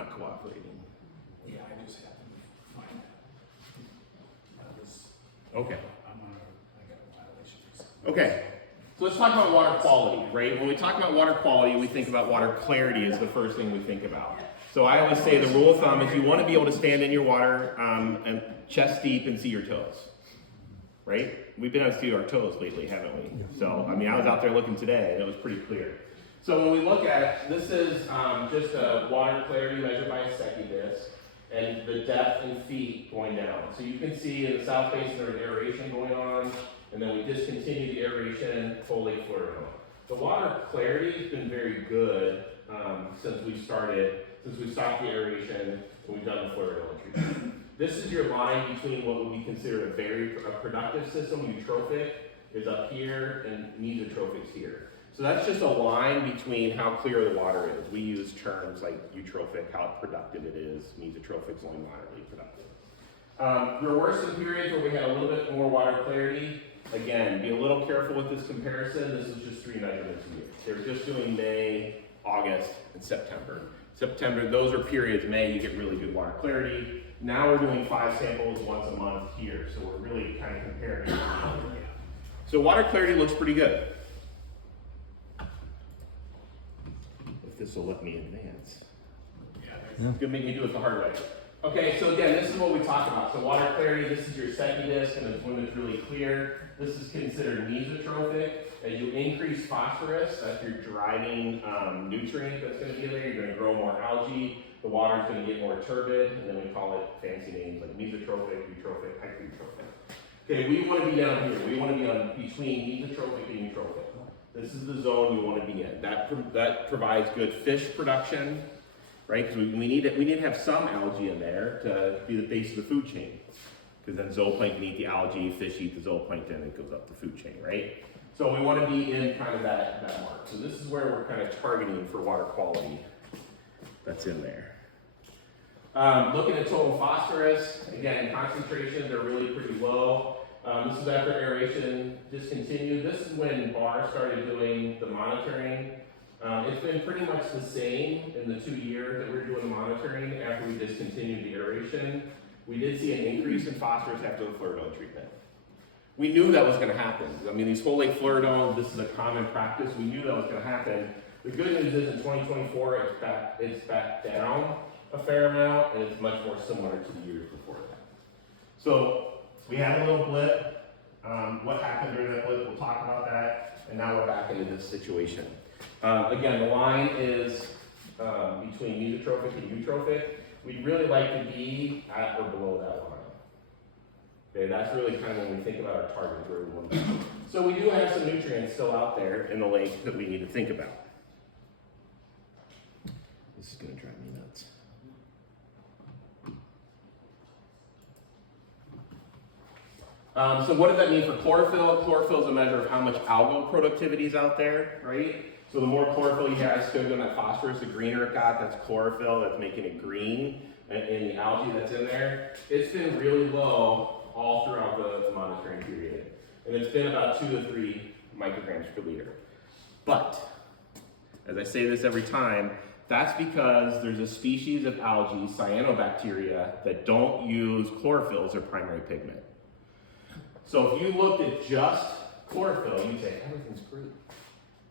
not cooperating. Yeah, I just have to find that. Okay. I got a violation. Okay. So let's talk about water quality, right? When we talk about water quality, we think about water clarity is the first thing we think about. So I always say the rule of thumb is you want to be able to stand in your water and chest deep and see your toes, right? We've been able to see our toes lately, haven't we? So, I mean, I was out there looking today and it was pretty clear. So when we look at, this is just a water clarity measured by a Secchi disc and the depth in feet going down. So you can see in the South Basin there's aeration going on, and then we discontinued the aeration, full Lake Florida. The water clarity has been very good since we stopped the aeration and we've done the Florida treatment. This is your line between what would be considered a productive system. Eutrophic is up here and mesotrophic is here. So that's just a line between how clear the water is. We use terms like eutrophic, how productive it is. Mesotrophic is only moderately productive. There were some periods where we had a little bit more water clarity. Again, be a little careful with this comparison. This is just 3 measurements a year. They're just doing May, August, and September. September, those are periods. May, you get really good water clarity. Now we're doing 5 samples once a month here, so we're really kind of comparing. So water clarity looks pretty good. If this will let me advance. It's gonna make me do it the hard way. Okay, so again, this is what we talked about. So water clarity, this is your Secchi disc, and it's when it's really clear. This is considered mesotrophic. As you increase phosphorus, that's your driving nutrient that's going to be there. You're going to grow more algae. The water is going to get more turbid, and then we call it fancy names like mesotrophic, eutrophic, hypereutrophic. Okay, we want to be down here. We want to be on between mesotrophic and eutrophic. This is the zone you want to be in. That provides good fish production, right? Because we need to have some algae in there to be the base of the food chain. Because then zooplankton eat the algae, fish eat the zooplankton, and it goes up the food chain, right? So we want to be in kind of that mark. So this is where we're kind of targeting for water quality that's in there. Looking at total phosphorus, again, concentrations are really pretty low. This is after aeration discontinued. This is when Barr started doing the monitoring. It's been pretty much the same in the 2 years that we're doing the monitoring after we discontinued the aeration. We did see an increase in phosphorus after the fluoridone treatment. We knew that was going to happen. I mean, these whole lake fluoridone, this is a common practice. We knew that was going to happen. The good news is in 2024, it's back down a fair amount, and it's much more similar to the years before that. So we had a little blip. What happened during that blip, we'll talk about that. And now we're back into this situation. Again, the line is between mesotrophic and eutrophic. We'd really like to be at or below that line. Okay, that's really kind of when we think about our target where we want to be. So we do have some nutrients still out there in the lake that we need to think about. This is going to drive me nuts. So what does that mean for chlorophyll? Chlorophyll is a measure of how much algal productivity is out there, right? So the more chlorophyll you have, it's going to go in that phosphorus, the greener it got, that's chlorophyll, that's making it green, and the algae that's in there. It's been really low all throughout the monitoring period. And it's been about 2 to 3 micrograms per liter. But, as I say this every time, that's because there's a species of algae, cyanobacteria, that don't use chlorophyll as their primary pigment. So if you looked at just chlorophyll, you'd say, everything's great.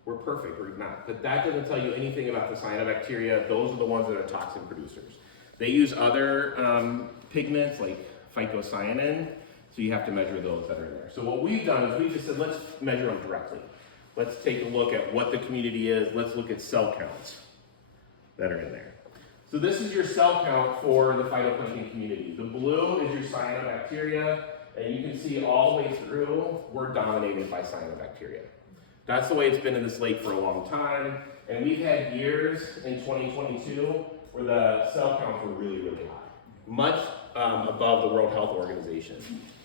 We're perfect, we're not. But that doesn't tell you anything about the cyanobacteria. Those are the ones that are toxin producers. They use other pigments like phycocyanin, so you have to measure those that are in there. So what we've done is we just said, let's measure them directly. Let's take a look at what the community is. Let's look at cell counts that are in there. So this is your cell count for the phytoplankton community. The blue is your cyanobacteria, and you can see all the way through, we're dominated by cyanobacteria. That's the way it's been in this lake for a long time, and we've had years in 2022 where the cell counts were really, really high, much above the World Health Organization.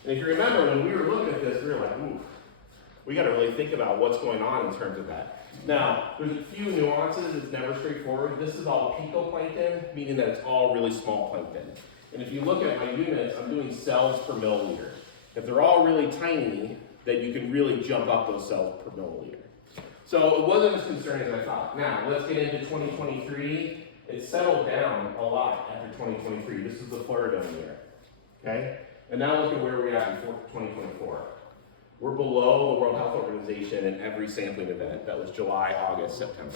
And if you remember, when we were looking at this, we were like, ooh, we got to really think about what's going on in terms of that. Now, there's a few nuances. It's never straightforward. This is all picoplankton, meaning that it's all really small plankton. And if you look at my units, I'm doing cells per milliliter. If they're all really tiny, then you can really jump up those cells per milliliter. So it wasn't as concerning as I thought. Now, let's get into 2023 It settled down a lot after 2023. This is the Florida year, okay? And now look at where we're at in 2024. We're below the World Health Organization in every sampling event that was July, August, September,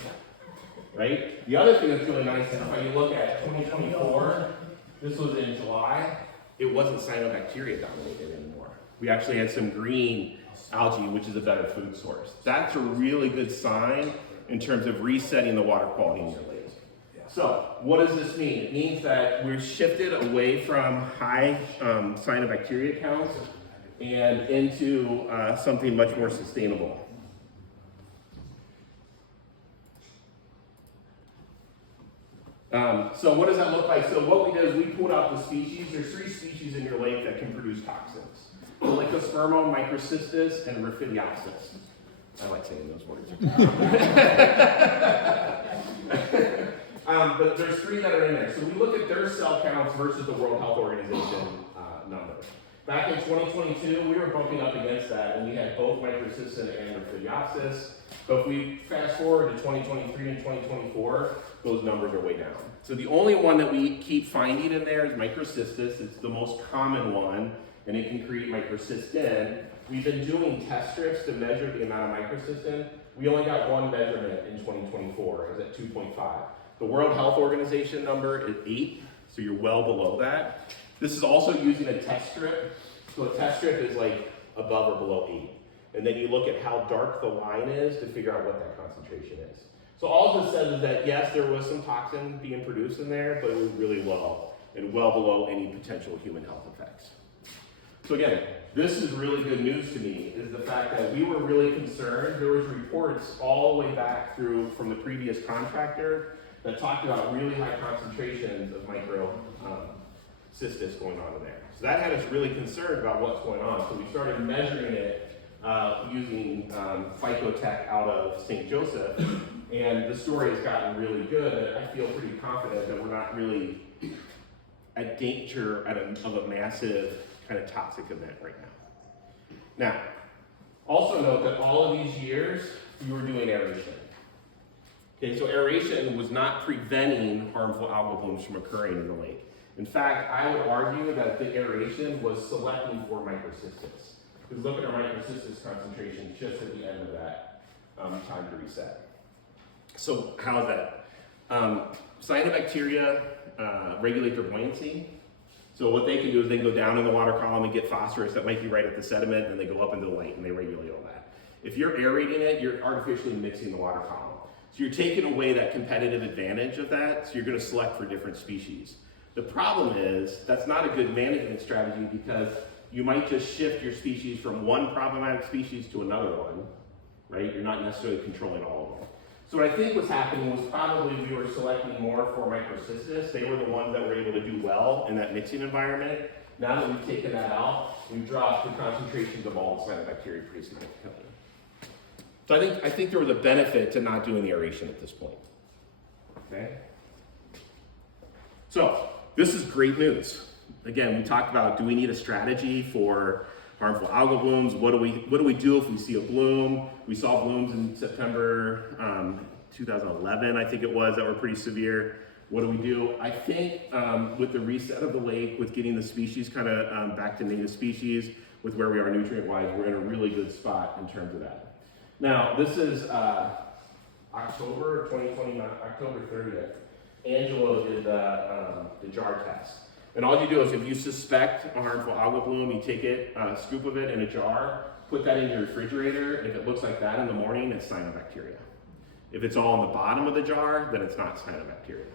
right? The other thing that's really nice is when you look at 2024, this was in July, it wasn't cyanobacteria dominated anymore. We actually had some green algae, which is a better food source. That's a really good sign in terms of resetting the water quality in your lake. So, what does this mean? It means that we're shifted away from high cyanobacteria counts and into something much more sustainable. So what does that look like? So what we did is we pulled out the species. There's 3 species in your lake that can produce toxins. Licospermum, Microcystis, and Rhiphidiopsis. I like saying those words. But there's 3 that are in there. So we look at their cell counts versus the World Health Organization numbers. Back in 2022, we were bumping up against that, and we had both Microcystis and Rhiphidiopsis. But if we fast forward to 2023 and 2024, those numbers are way down. So the only one that we keep finding in there is Microcystis. It's the most common one, and it can create microcystin. We've been doing test strips to measure the amount of microcystin. We only got one measurement in 2024. It was at 2.5. The World Health Organization number is 8, so you're well below that. This is also using a test strip. So a test strip is like above or below 8. And then you look at how dark the line is to figure out what that concentration is. So all this says is that yes, there was some toxin being produced in there, but it was really low and well below any potential human health effects. So again, this is really good news to me, is the fact that we were really concerned. There was reports all the way back through from the previous contractor that talked about really high concentrations of microcystis going on in there. So that had us really concerned about what's going on. So we started measuring it using Phycotech out of St. Joseph, and the story has gotten really good. I feel pretty confident that we're not really at danger of a massive kind of toxic event right now. Now, also note that all of these years we were doing aeration. Okay, so aeration was not preventing harmful algal blooms from occurring in the lake. In fact, I would argue that the aeration was selecting for microcystis. Because look at our microcystis concentration just at the end of that time to reset. So how is that? Cyanobacteria regulate their buoyancy. So what they can do is they can go down in the water column and get phosphorus that might be right at the sediment, and they go up into the lake and they regulate all that. If you're aerating it, you're artificially mixing the water column. So you're taking away that competitive advantage of that, so you're going to select for different species. The problem is that's not a good management strategy because you might just shift your species from one problematic species to another one, right? You're not necessarily controlling all of them. So what I think was happening was probably we were selecting more for microcystis. They were the ones that were able to do well in that mixing environment. Now that we've taken that out, we've dropped the concentrations of all the cyanobacteria pretty significantly. So I think there was a benefit to not doing the aeration at this point. Okay? So this is great news. Again, we talked about, do we need a strategy for harmful algal blooms? What do we do if we see a bloom? We saw blooms in September 2011, I think it was, that were pretty severe. What do we do? I think with the reset of the lake, with getting the species kind of back to native species, with where we are nutrient-wise, we're in a really good spot in terms of that. Now, this is October 2020, October 30th. Angelo did the jar test. And all you do is if you suspect a harmful algal bloom, you take it, a scoop of it in a jar, put that in your refrigerator, and if it looks like that in the morning, it's cyanobacteria. If it's all on the bottom of the jar, then it's not cyanobacteria.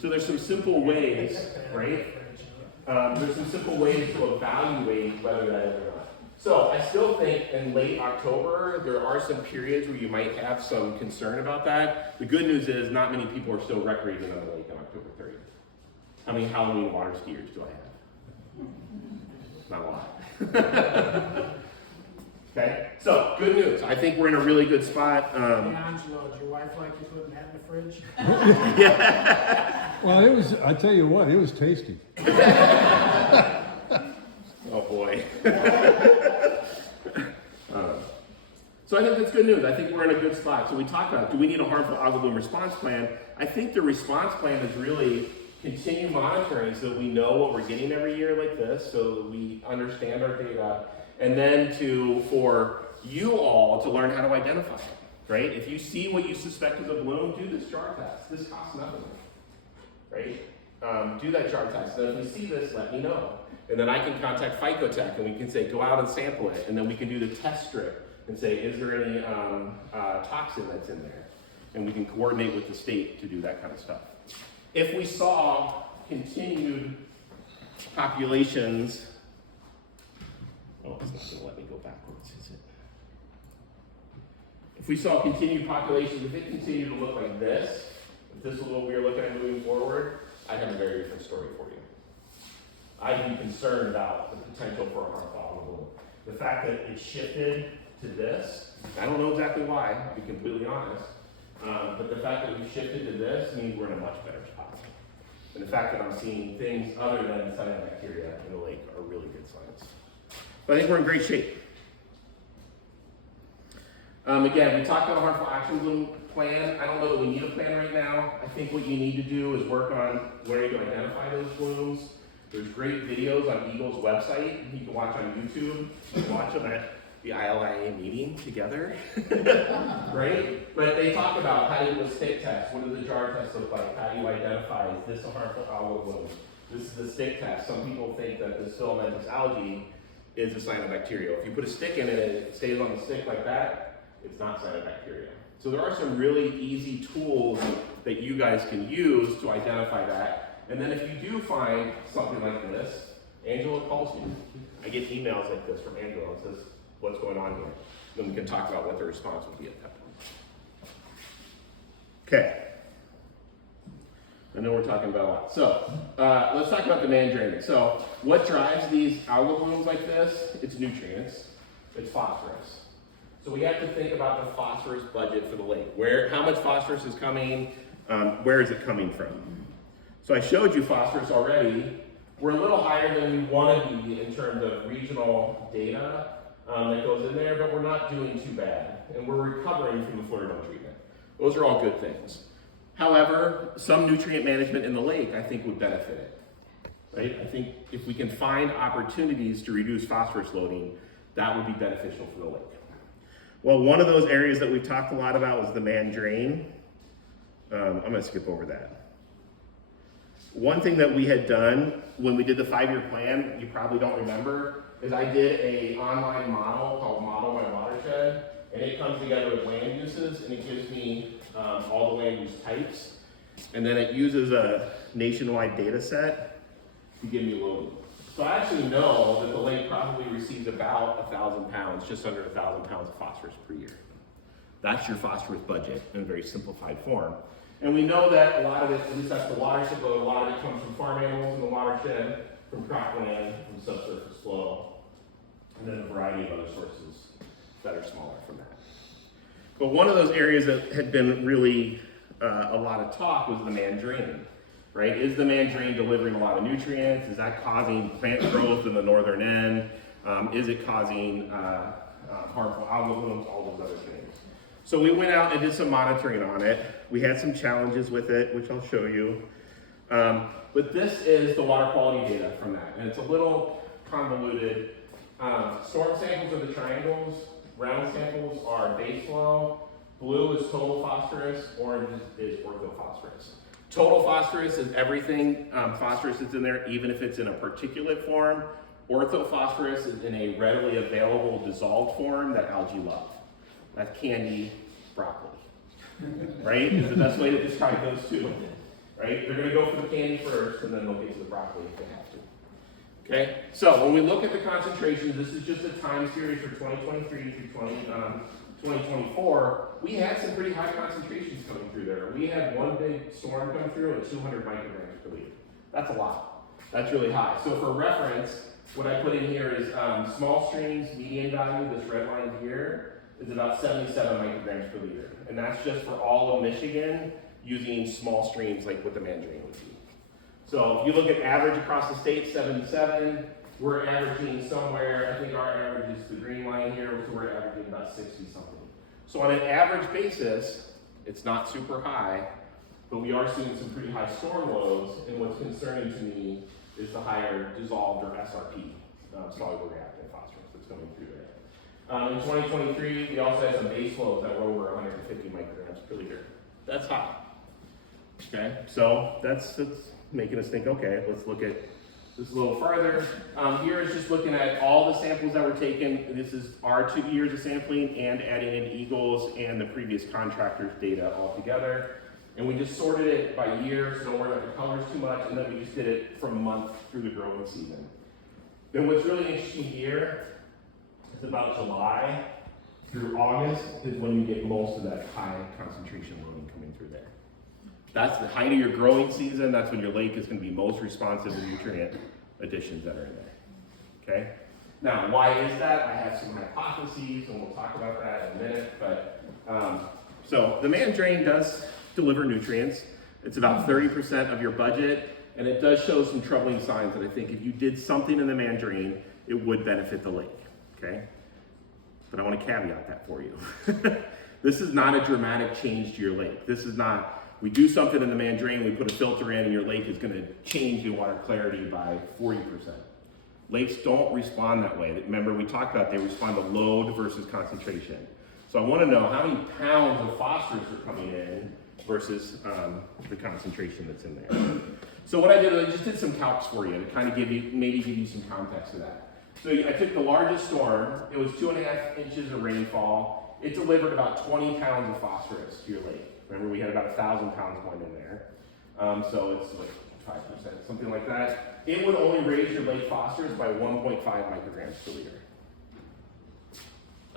So there's some simple ways, right? There's some simple ways to evaluate whether that is or not. So I still think in late October, there are some periods where you might have some concern about that. The good news is not many people are still recreating on the lake on October 30th. How many Halloween water skiers do I have? Not a lot. Okay, so good news. I think we're in a really good spot. Hey, Angelo, did your wife like you putting that in the fridge? Yeah. Well, it was, I tell you what, it was tasty. Oh boy. So I think that's good news. I think we're in a good spot. So we talked about, do we need a harmful algal bloom response plan? I think the response plan is really continue monitoring so that we know what we're getting every year like this, so that we understand our data, and then for you all to learn how to identify it, right? If you see what you suspect is a bloom, do this jar test. This costs nothing, right? Do that jar test. Then if we see this, let me know. And then I can contact Phycotech and we can say, go out and sample it. And then we can do the test strip and say, is there any toxin that's in there? And we can coordinate with the state to do that kind of stuff. If we saw continued populations, oh, it's not gonna let me go backwards, is it? If we saw continued populations, if it continued to look like this, if this is what we are looking at moving forward, I'd have a very different story for you. I'd be concerned about the potential for a harmful algal bloom. The fact that it shifted to this, I don't know exactly why, I'll be completely honest, but the fact that we shifted to this means we're in a much better spot. And the fact that I'm seeing things other than cyanobacteria in the lake are really good signs. So I think we're in great shape. Again, we talked about a harmful action bloom plan. I don't know that we need a plan right now. I think what you need to do is work on learning to identify those blooms. There's great videos on Eagle's website you can watch on YouTube. You can watch them at the ILIA meeting together, right? But they talk about how to do a stick test. What does the jar test look like? How do you identify, is this a harmful algal bloom? This is the stick test. Some people think that this filamentous algae is a cyanobacteria. If you put a stick in it and it stays on the stick like that, it's not cyanobacteria. So there are some really easy tools that you guys can use to identify that. And then if you do find something like this, Angela calls me. I get emails like this from Angela and says, what's going on here? Then we can talk about what the response would be at that point. Okay. I know we're talking about a lot. So let's talk about demand draining. So what drives these algal blooms like this? It's nutrients. It's phosphorus. So we have to think about the phosphorus budget for the lake. How much phosphorus is coming? Where is it coming from? So I showed you phosphorus already. We're a little higher than we want to be in terms of regional data that goes in there, but we're not doing too bad. And we're recovering from the fluoride treatment. Those are all good things. However, some nutrient management in the lake, I think, would benefit it. Right? I think if we can find opportunities to reduce phosphorus loading, that would be beneficial for the lake. Well, one of those areas that we've talked a lot about was the man drain. I'm going to skip over that. One thing that we had done when we did the 5-year plan, you probably don't remember, is I did an online model called Model My Watershed, and it comes together with land uses, and it gives me all the land use types, and then it uses a nationwide data set to give me loading. So I actually know that the lake probably receives about 1,000 pounds, just under 1,000 pounds of phosphorus per year. That's your phosphorus budget in a very simplified form. And we know that a lot of it, at least that's the watershed, but a lot of it comes from farm animals in the watershed, from cropland, from subsurface flow, and then a variety of other sources that are smaller from that. But one of those areas that had been really a lot of talk was the man drain, right? Is the man drain delivering a lot of nutrients? Is that causing plant growth in the northern end? Is it causing harmful algal blooms, all those other things? So we went out and did some monitoring on it. We had some challenges with it, which I'll show you. But this is the water quality data from that. And it's a little convoluted. Storm samples are the triangles. Round samples are base flow. Blue is total phosphorus. Orange is orthophosphorus. Total phosphorus is everything phosphorus that's in there, even if it's in a particulate form. Orthophosphorus is in a readily available dissolved form that algae love. That's candy, broccoli, right? Is the best way to describe those two, right? They're gonna go for the candy first, and then they'll get to the broccoli if they have to. Okay, so when we look at the concentrations, this is just a time series for 2023 through 2024. We had some pretty high concentrations coming through there. We had one big storm come through at 200 micrograms per liter. That's a lot. That's really high. So for reference, what I put in here is small streams, median value, this red line here, is about 77 micrograms per liter. And that's just for all of Michigan using small streams like what the man drain would be. So if you look at average across the state, 77, we're averaging somewhere, I think our average is the green line here, so we're averaging about 60 something. So on an average basis, it's not super high, but we are seeing some pretty high storm loads, and what's concerning to me is the higher dissolved or SRP, soluble reactive phosphorus that's going through there. In 2023, we also had some base loads that were over 150 micrograms per liter. That's high. Okay, so that's making us think, okay, let's look at this a little farther. Here is just looking at all the samples that were taken. This is our 2 years of sampling and adding in Eagles and the previous contractor's data all together. And we just sorted it by year, so don't worry about the colors too much, and then we just did it from month through the growing season. Then what's really interesting here is about July through August is when you get most of that high concentration loading coming through there. That's the height of your growing season. That's when your lake is going to be most responsive to nutrient additions that are in there. Okay? Now, why is that? I have some hypotheses, and we'll talk about that in a minute. But so the man drain does deliver nutrients. It's about 30% of your budget, and it does show some troubling signs that I think if you did something in the man drain, it would benefit the lake. Okay? But I want to caveat that for you. This is not a dramatic change to your lake. This is not. We do something in the man drain, we put a filter in, and your lake is going to change the water clarity by 40%. Lakes don't respond that way. Remember, we talked about they respond to load versus concentration. So I want to know how many pounds of phosphorus are coming in versus the concentration that's in there. So what I did, I just did some calcs for you to kind of maybe give you some context to that. So I took the largest storm. It was 2.5 inches of rainfall. It delivered about 20 pounds of phosphorus to your lake. Remember, we had about 1,000 pounds going in there. So it's like 5%, something like that. It would only raise your lake phosphorus by 1.5 micrograms per liter.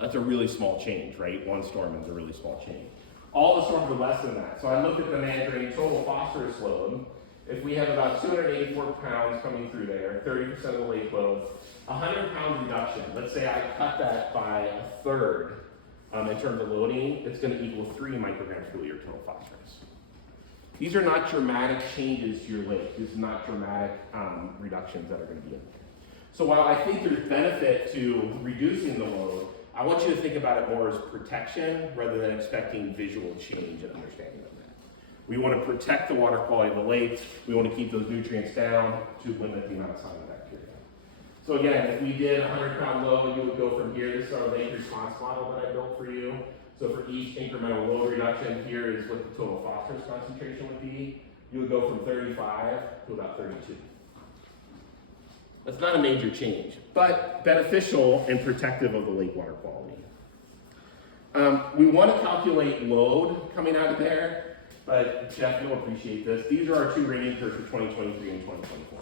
That's a really small change, right? One storm is a really small change. All the storms are less than that. So I looked at the man drain total phosphorus load. If we have about 284 pounds coming through there, 30% of the lake load, 100 pound reduction. Let's say I cut that by a third. In terms of loading, it's going to equal 3 micrograms per liter total phosphorus. These are not dramatic changes to your lake. These are not dramatic reductions that are going to be in there. So while I think there's benefit to reducing the load, I want you to think about it more as protection rather than expecting visual change and understanding of that. We want to protect the water quality of the lake. We want to keep those nutrients down to limit the amount of cyanobacteria. So again, if we did a 100-pound load, you would go from here. This is our lake response model that I built for you. So for each incremental load reduction, here is what the total phosphorus concentration would be. You would go from 35 to about 32. That's not a major change, but beneficial and protective of the lake water quality. We want to calculate load coming out of there, but Jeff, you'll appreciate this. These are our two rating curves for 2023 and 2024.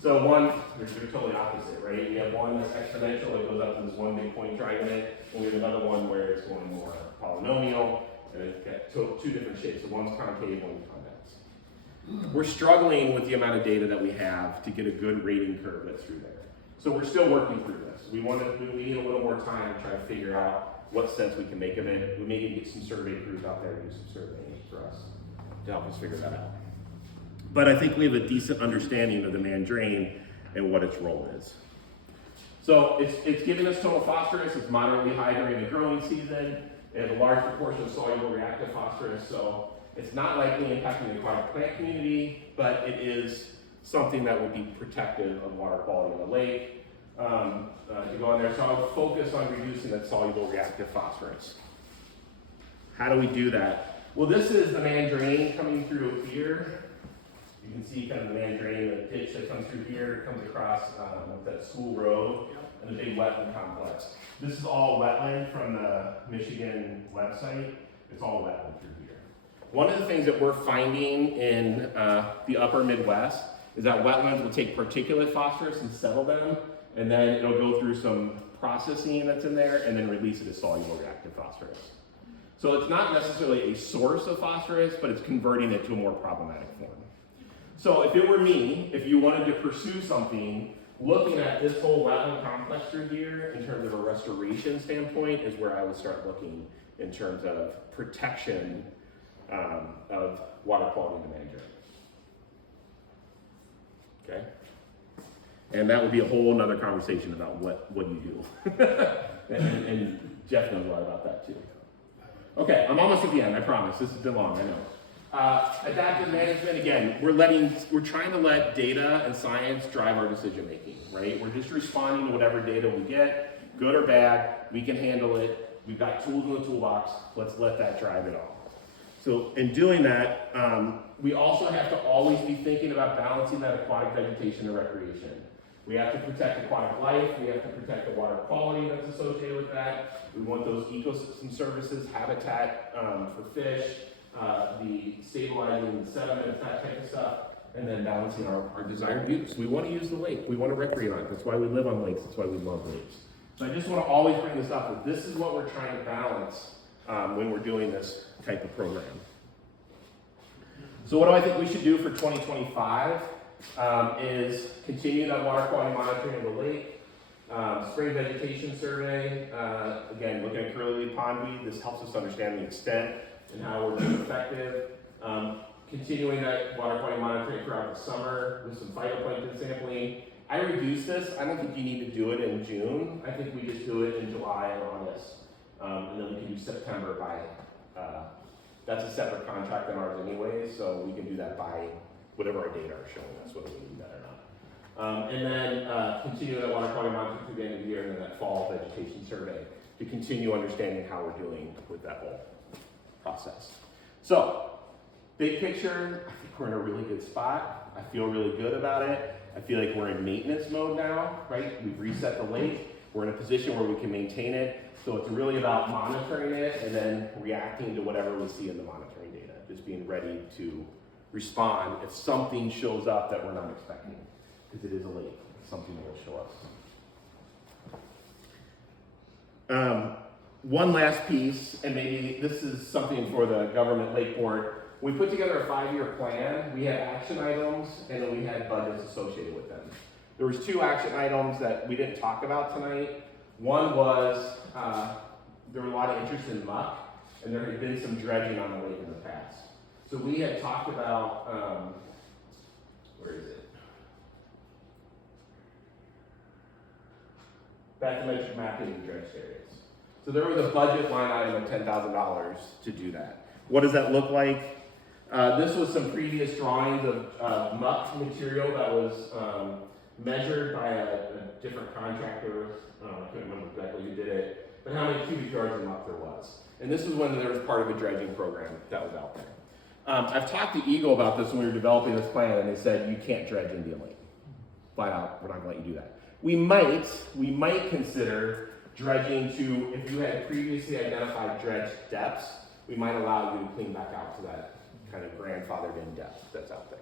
So one, they're totally opposite, right? We have one that's exponential that goes up to this one big point trying in it, and we have another one where it's going more polynomial, and it's got two different shapes. So one's concave, one's convex. We're struggling with the amount of data that we have to get a good rating curve that's through there. So we're still working through this. We need a little more time to try to figure out what sense we can make of it. We may need to get some survey crews out there to do some surveying for us to help us figure that out. But I think we have a decent understanding of the man drain and what its role is. So it's giving us total phosphorus. It's moderately high during the growing season. It has a large proportion of soluble reactive phosphorus. So it's not likely impacting the aquatic plant community, but it is something that will be protective of water quality in the lake. To go on there, so I'll focus on reducing that soluble reactive phosphorus. How do we do that? Well, this is the man drain coming through here. You can see kind of the man drain, the ditch that comes through here, comes across that school road and the big wetland complex. This is all wetland from the Michigan website. It's all wetland through here. One of the things that we're finding in the upper Midwest is that wetlands will take particulate phosphorus and settle them, and then it'll go through some processing that's in there and then release it as soluble reactive phosphorus. So it's not necessarily a source of phosphorus, but it's converting it to a more problematic form. So if it were me, if you wanted to pursue something, looking at this whole wetland complex through here in terms of a restoration standpoint is where I would start looking in terms of protection of water quality in the man drain. Okay? And that would be a whole nother conversation about what you do. and Jeff knows a lot about that too. Okay, I'm almost at the end, I promise. This has been long, I know. Adaptive management, again, we're trying to let data and science drive our decision making, right? We're just responding to whatever data we get, good or bad, we can handle it. We've got tools in the toolbox, let's let that drive it all. So in doing that, we also have to always be thinking about balancing that aquatic vegetation and recreation. We have to protect aquatic life, we have to protect the water quality that's associated with that. We want those ecosystem services, habitat for fish, the stabilizing the sediments, that type of stuff, and then balancing our desired use. We want to use the lake, we want to recreate on it. That's why we live on lakes, that's why we love lakes. So I just want to always bring this up, that this is what we're trying to balance when we're doing this type of program. So what do I think we should do for 2025? Is continue that water quality monitoring of the lake, spring vegetation survey, again, looking at curly leaf pondweed, this helps us understand the extent and how we're being effective. Continuing that water quality monitoring throughout the summer with some phytoplankton sampling. I reduced this, I don't think you need to do it in June, I think we just do it in July and August, and then we can do September by, that's a separate contract than ours anyway, so we can do that by whatever our data are showing us, whether we do that or not. And then continue that water quality monitoring through the end of the year, and then that fall vegetation survey to continue understanding how we're doing with that whole process. So, big picture, I think we're in a really good spot. I feel really good about it. I feel like we're in maintenance mode now, right? We've reset the lake. We're in a position where we can maintain it. So it's really about monitoring it and then reacting to whatever we see in the monitoring data. Just being ready to respond if something shows up that we're not expecting, because it is a lake, something that will show us. One last piece, and maybe this is something for the government lake board. We put together a 5-year plan. We had action items, and then we had budgets associated with them. There was 2 action items that we didn't talk about tonight. One was there was a lot of interest in muck, and there had been some dredging on the lake in the past. So we had talked about, where is it? Bathymetric mapping of dredged areas. So there was a budget line item of $10,000 to do that. What does that look like? This was some previous drawings of muck material that was measured by a different contractor. I couldn't remember exactly who did it, but how many cubic yards of muck there was. And this was when there was part of a dredging program that was out there. I've talked to Eagle about this when we were developing this plan, and they said you can't dredge Indian Lake. Flat out, we're not gonna let you do that. We might consider dredging to, if you had previously identified dredge depths, we might allow you to clean back out to that kind of grandfathered in depth that's out there.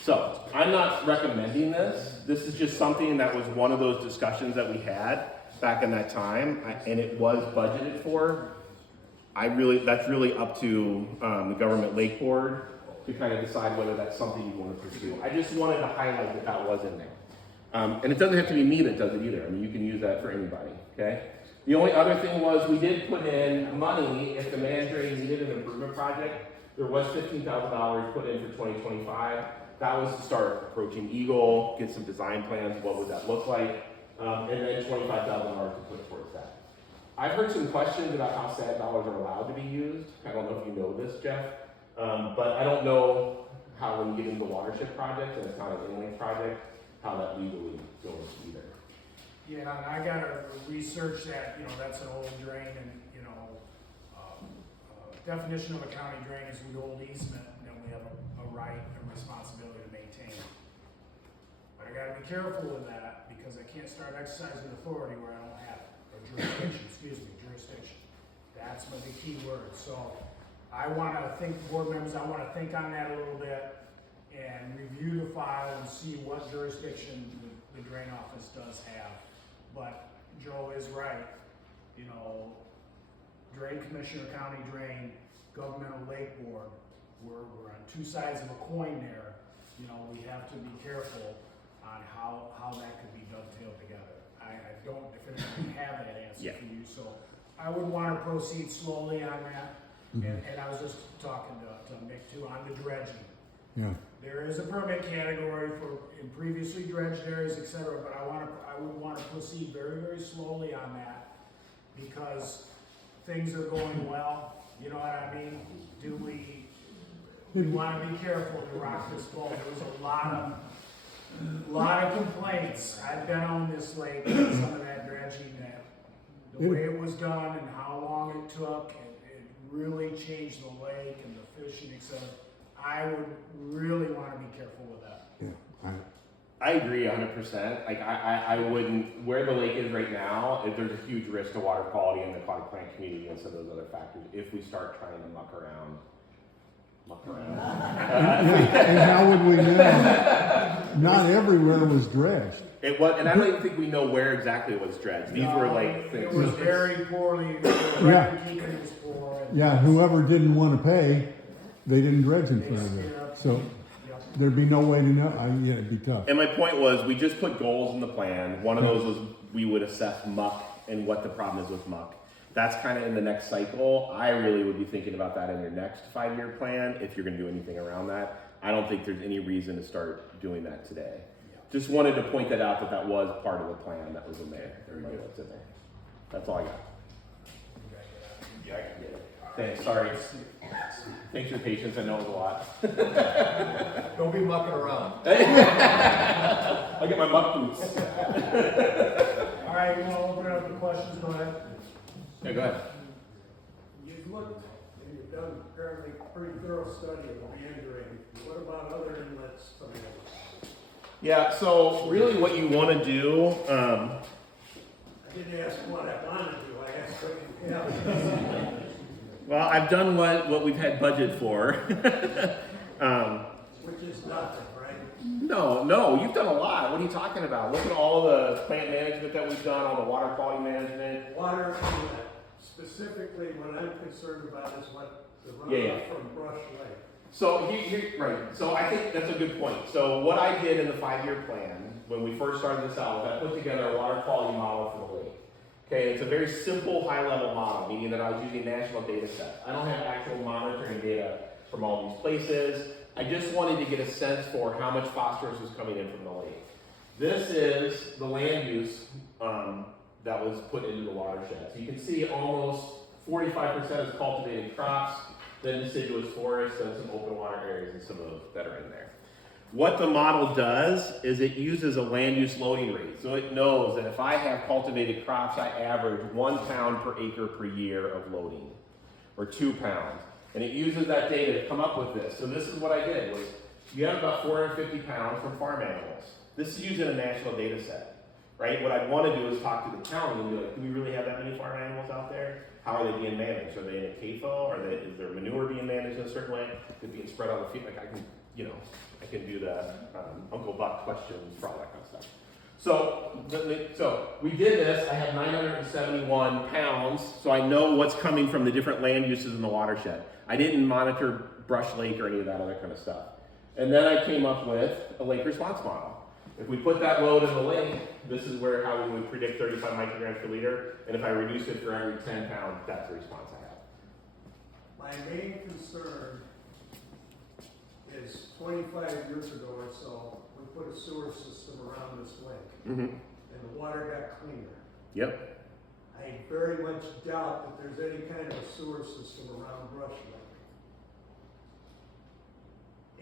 So, I'm not recommending this. This is just something that was one of those discussions that we had back in that time, and it was budgeted for. That's really up to the government lake board to kind of decide whether that's something you want to pursue. I just wanted to highlight that that was in there. And it doesn't have to be me that does it either. I mean, you can use that for anybody, okay? The only other thing was we did put in money if the man drain needed an improvement project. There was $15,000 put in for 2025. That was to start approaching Eagle, get some design plans, what would that look like, and then $25,000 to put towards that. I've heard some questions about how SAD dollars are allowed to be used. I don't know if you know this, Jeff, but I don't know how when you get into watershed projects and it's not an inlink project, how that legally goes either. Yeah, and I gotta research that, that's an old drain and, definition of a county drain is we hold easement and we have a right and responsibility to maintain it. But I gotta be careful with that because I can't start exercising authority where I don't have it, or jurisdiction. That's my big key word. So I wanna think, board members, I wanna think on that a little bit and review the file and see what jurisdiction the drain office does have. But Joe is right, drain commissioner, county drain, governmental lake board, we're on 2 sides of a coin there. We have to be careful on how that could be dovetailed together. I don't definitively have that answer for you, so I would want to proceed slowly on that. And I was just talking to Mick too on the dredging. Yeah. There is a permit category for in previously dredged areas, et cetera, but I would want to proceed very, very slowly on that because things are going well, you know what I mean? Do we want to be careful to rock this boat? There was a lot of complaints. I've been on this lake with some of that dredging that the way it was done and how long it took, it really changed the lake and the fishing, et cetera. I would really want to be careful with that. Yeah. I agree 100%. Like I wouldn't, where the lake is right now, there's a huge risk to water quality in the aquatic plant community and some of those other factors if we start trying to muck around. And how would we know? Not everywhere was dredged. It was, and I don't even think we know where exactly it was dredged. These were like It things. was very poorly, Yeah. keeping was poor. Yeah, whoever didn't want to pay, they didn't dredge in front of it. So there'd be no way to know. Yeah, it'd be tough. And my point was, we just put goals in the plan. One of those was we would assess muck and what the problem is with muck. That's kind of in the next cycle. I really would be thinking about that in your next 5-year plan if you're going to do anything around that. I don't think there's any reason to start doing that today. Just wanted to point that out that was part of the plan that was in there. Everybody that's in there. That's all I got. Yeah, I can get it. Thanks. Sorry. Thanks for your patience. I know it was a lot. Don't be mucking around. I'll get my muck boots. All right, you want to open it up to questions? Go ahead. Yeah, go ahead. You've looked and you've done apparently a pretty thorough study of the meandering. What about other inlets to the lake? Yeah, so really what you want to do, I didn't ask what I want to do, I asked what you have. well, I've done what we've had budget for. Which is nothing, right? No, you've done a lot. What are you talking about? Look at all the plant management that we've done, all the water quality management. Water inlet. Specifically, what I'm concerned about is what the Yeah. runoff from Brush Lake. So right. So I think that's a good point. So what I did in the 5-year plan when we first started this out was I put together a water quality model for the lake. Okay, it's a very simple high-level model, meaning that I was using national data sets. I don't have actual monitoring data from all these places. I just wanted to get a sense for how much phosphorus was coming in from the lake. This is the land use that was put into the watershed. So you can see almost 45% is cultivated crops, then deciduous forests, and some open water areas and some of those that are in there. What the model does is it uses a land use loading rate. So it knows that if I have cultivated crops, I average 1 pound per acre per year of loading, or 2 pounds. And it uses that data to come up with this. So this is what I did, was you have about 450 pounds from farm animals. This is using a national data set, right? What I'd want to do is talk to the county and be like, do we really have that many farm animals out there? How are they being managed? Are they in a CAFO? Is their manure being managed in a certain way? Is it being spread on the field? Like I can do the Uncle Buck questions for all that kind of stuff. So we did this. I have 971 pounds, so I know what's coming from the different land uses in the watershed. I didn't monitor Brush Lake or any of that other kind of stuff. And then I came up with a lake response model. If we put that load in the lake, this is how we would predict 35 micrograms per liter. And if I reduce it for every 10 pounds, that's the response I have. My main concern is 25 years ago or so, we put a sewer system around this lake, Mm-hmm. and the water got cleaner. Yep. I very much doubt that there's any kind of a sewer system around Brush Lake.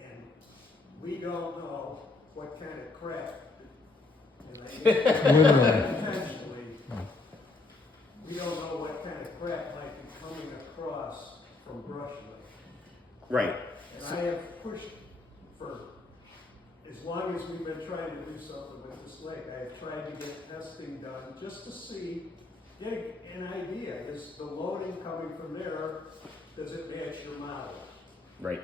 And we don't know what kind of crap, and I intentionally, we don't know what kind of crap might be coming across from Brush Lake. Right. And I have pushed for, as long as we've been trying to do something with this lake, I have tried to get testing done just to see, get an idea. Is the loading coming from there, does it match your model? Right.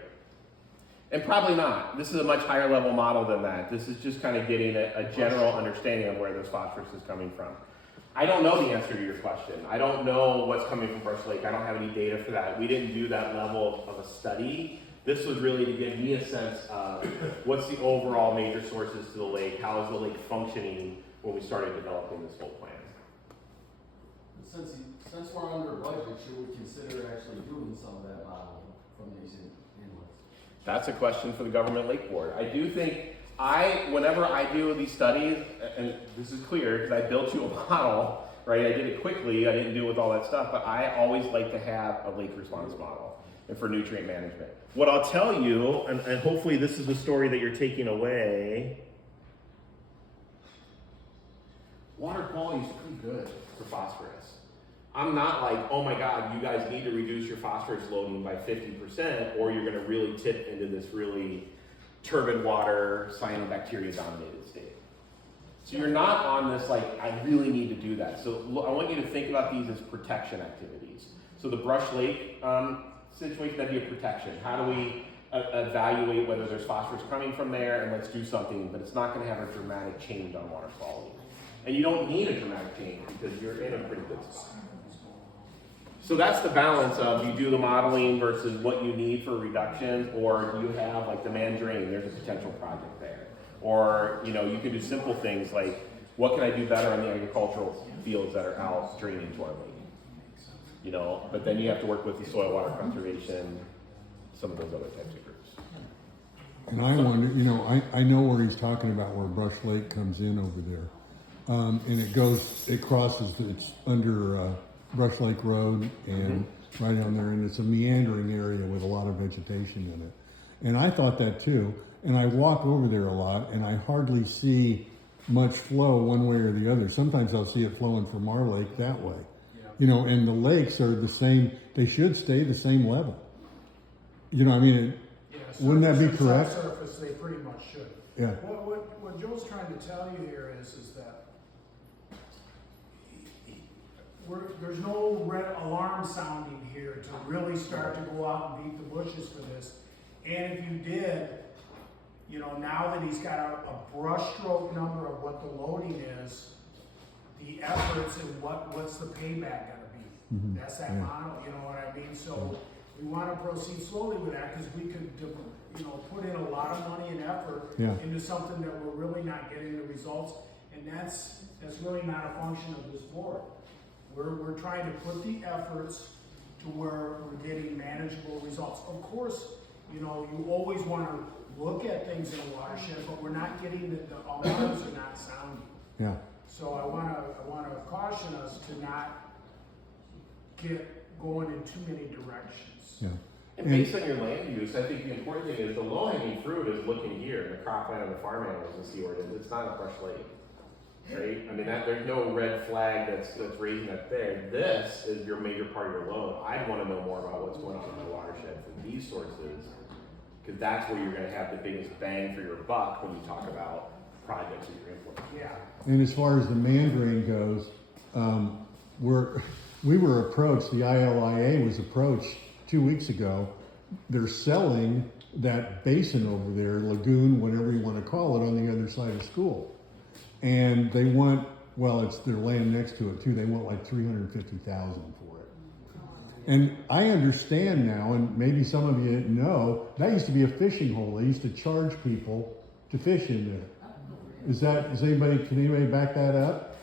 And probably not. This is a much higher level model than that. This is just kind of getting a general understanding of where this phosphorus is coming from. I don't know the answer to your question. I don't know what's coming from Brush Lake. I don't have any data for that. We didn't do that level of a study. This was really to give me a sense of what's the overall major sources to the lake, how is the lake functioning when we started developing this whole plan. Since we're under budget, should we consider actually doing some of that modeling from these inlets? That's a question for the government lake board. I do think, whenever I do these studies, and this is clear because I built you a model, right? I did it quickly, I didn't do it with all that stuff, but I always like to have a lake response model and for nutrient management. What I'll tell you, and hopefully this is the story that you're taking away, water quality is pretty good for phosphorus. I'm not like, oh my God, you guys need to reduce your phosphorus loading by 50% or you're gonna really tip into this really turbid water, cyanobacteria dominated state. So you're not on this like, I really need to do that. So I want you to think about these as protection activities. So the Brush Lake situation, that'd be a protection. How do we evaluate whether there's phosphorus coming from there, and let's do something, but it's not gonna have a dramatic change on water quality. And you don't need a dramatic change because you're in a pretty good spot. So that's the balance of you do the modeling versus what you need for reductions, or you have like the man drain, there's a potential project there. Or, you know, you can do simple things like, what can I do better on the agricultural fields that are out draining to our lake? You know, but then you have to work with the soil water conservation, some of those other types of groups. And I wonder, you know, I know where he's talking about where Brush Lake comes in over there. And it crosses, it's under Brush Lake Road and right down there, and it's a meandering area with a lot of vegetation in it. And I thought that too, and I walk over there a lot, and I hardly see much flow one way or the other. Sometimes I'll see it flowing from our lake that way. Yeah. You know, and the lakes are the same, they should stay the same level. You know, I mean, Yeah, wouldn't that be surface correct? and subsurface, they pretty much should. Yeah. What Joe's trying to tell you here is that there's no red alarm sounding here to really start to go out and beat the bushes for this. And if you did, you know, now that he's got a brushstroke number of what the loading is, the efforts and what's the payback gonna be? Mhm. That's that Yeah. model, you know what I mean? So we wanna proceed slowly with that because we could, you know, put in a lot of money and effort Yeah. into something that we're really not getting the results. And that's really not a function of this board. We're trying to put the efforts to where we're getting manageable results. Of course, you know, you always want to look at things in a watershed, but we're not getting the alarms are not sounding. Yeah. So I want to caution us to not get going in too many directions. Yeah. And based on your land use, I think the important thing is the low-hanging fruit is looking here in the cropland and the farm animals and see where it is. It's not a Brush Lake, right? I mean, there's no red flag that's raising up there. This is your major part of your load. I'd want to know more about what's going on in the watershed from these sources, because that's where you're going to have the biggest bang for your buck when you talk about projects that you're implementing. Yeah. And as far as the mandrain goes, we were approached, the ILIA was approached 2 weeks ago. They're selling that basin over there, lagoon, whatever you want to call it, on the other side of school. And they want, well, it's their land next to it too, they want like $350,000 for it. And I understand now, and maybe some of you know, that used to be a fishing hole. They used to charge people to fish in there. Can anybody back that up?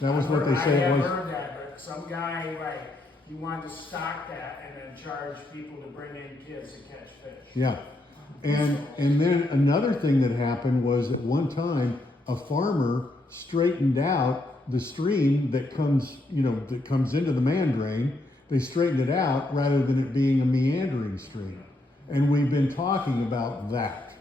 That was what they say it was. I have heard that, but some guy, like, he wanted to stock that and then charge people to bring in kids to catch fish. Yeah. And then another thing that happened was at one time, a farmer straightened out the stream that comes into the mandrain. They straightened it out rather than it being a meandering stream. And we've been talking about that,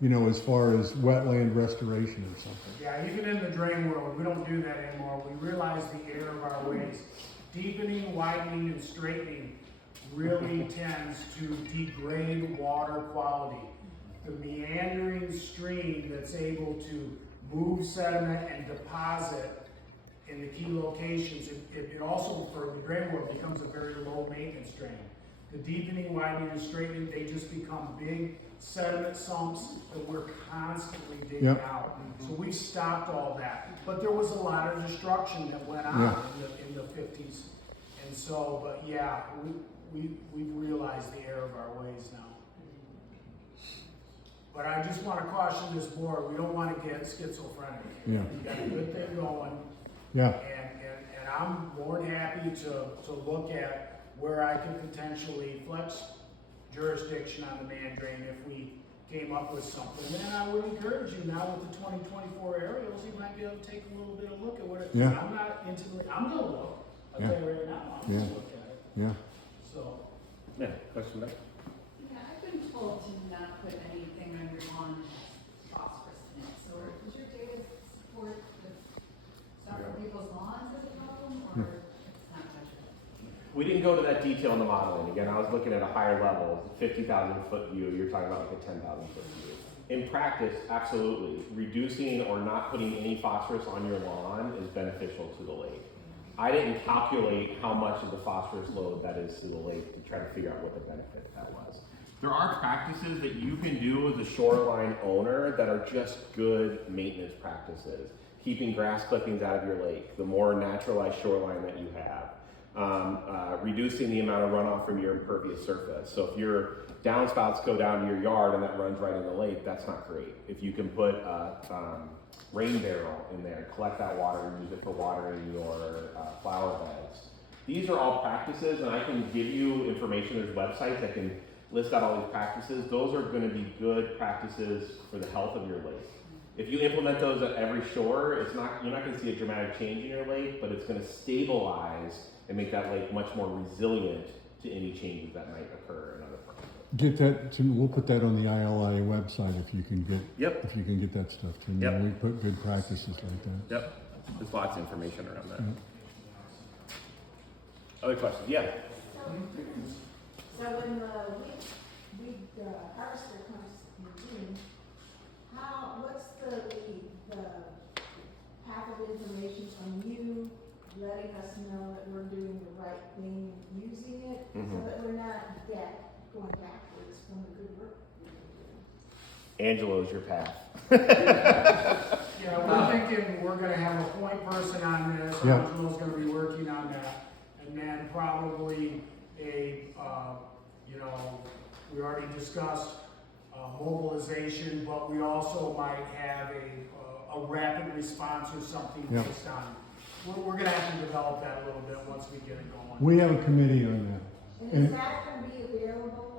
you know, as far as wetland restoration or something. Yeah, even in the drain world, we don't do that anymore. We realize the error of our ways. Deepening, widening, and straightening really tends to degrade water quality. The meandering stream that's able to move sediment and deposit in the key locations, it also, for the drain world, becomes a very low maintenance drain. The deepening, widening, and straightening, they just become big sediment sumps that we're constantly digging out. So we stopped all that. But there was a lot of destruction that went on in the 50s. And so, but yeah, we've realized the error of our ways now. But I just want to caution this board, we don't want to get schizophrenic. Yeah. We've got a good thing going. Yeah. And I'm more than happy to look at where I can potentially flex jurisdiction on the man drain if we came up with something. Then I would encourage you now with the 2024 aerials, you might be able to take a little bit of look at what it, Yeah. I'm not into the, I'm gonna look, I'll Yeah. tell you right now, I'm Yeah. gonna look at it, Yeah. so. Yeah, question back? Yeah, I've been told to not put anything on your lawn that has phosphorus in it, so does your data support the stuff on people's lawns as a problem, or it's not much of it? We didn't go to that detail in the modeling. Again, I was looking at a higher level, 50,000 foot view. You're talking about like a 10,000 foot view. In practice, absolutely. Reducing or not putting any phosphorus on your lawn is beneficial to the lake. I didn't calculate how much of the phosphorus load that is to the lake to try to figure out what the benefit that was. There are practices that you can do as a shoreline owner that are just good maintenance practices. Keeping grass clippings out of your lake, the more naturalized shoreline that you have. Reducing the amount of runoff from your impervious surface. So if your downspouts go down to your yard and that runs right in the lake, that's not great. If you can put a rain barrel in there, collect that water and use it for watering your flower beds. These are all practices, and I can give you information. There's websites that can list out all these practices. Those are going to be good practices for the health of your lake. If you implement those at every shore, you're not going to see a dramatic change in your lake, but it's going to stabilize and make that lake much more resilient to any changes that might occur in other parts of it. Get that. We'll put that on the ILIA website if you can get. Yep. If you can get that stuff to me. Yep. We put good practices like that. Yep. There's lots of information around that. Other questions? Yeah. So when the wheat harvester comes in June, what's the path of information from you letting us know that we're doing the right thing, using it, so that we're not going backwards from the good work we're doing? Angela's your path. Yeah, we're thinking we're gonna have a point person on this, Yeah. Angela's gonna be working on that, and then probably we already discussed mobilization, but we also might have a rapid response or something Yeah. based on, we're gonna have to develop that a little bit once we get it going. We have a committee on that. And is that gonna be available,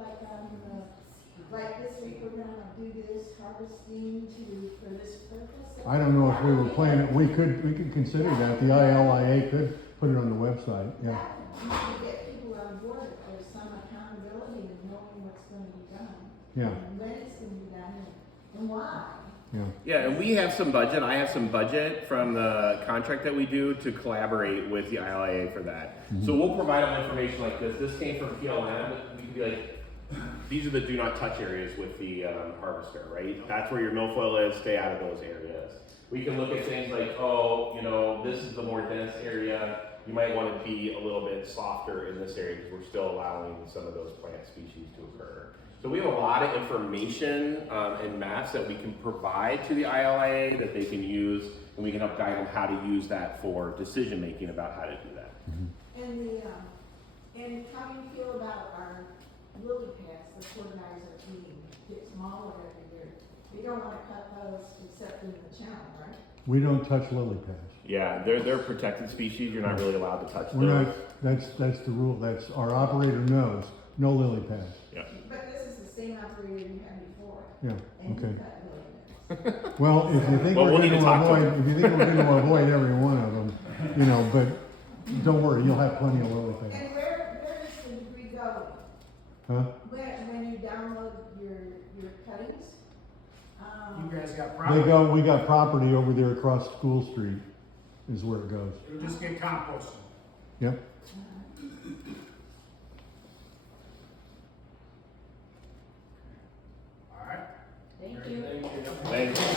like this week, we're gonna do this harvesting for this purpose? I don't know if we were planning. We could consider that. The ILIA could put it on the website. Yeah. That, to get people on board, if there's some accountability in knowing what's gonna be done. Yeah. And when it's gonna be done, and why. Yeah. Yeah, and we have some budget. I have some budget from the contract that we do to collaborate with the ILIA for that. So we'll provide them information like this. This came from PLM. We can be like, these are the do not touch areas with the harvester, right? That's where your milfoil is. Stay out of those areas. We can look at things like, this is the more dense area. You might want to be a little bit softer in this area because we're still allowing some of those plant species to occur. So we have a lot of information and maps that we can provide to the ILIA that they can use, and we can help guide them how to use that for decision making about how to do that. And how do you feel about our lily pads, the fertilizer being get smaller every year? We don't wanna cut those except in the channel, right? We don't touch lily pads. Yeah, they're protected species. You're not really allowed to touch We're those. not. That's the rule. That's our operator knows. No lily pads. Yeah. But this is the same operator you had before. Yeah. And Okay. you cut lily pads. Well, if you think Well, we're we'll going need to to talk to avoid, them. if you think we're going to avoid every one of them, but don't worry, you'll have plenty of lily pads. And where does the degree go? Huh? When you download your cuttings? You guys got They problems? we got property over there across School Street is where it goes. It'll just get composted. Yep. All right? Thank you. Thanks.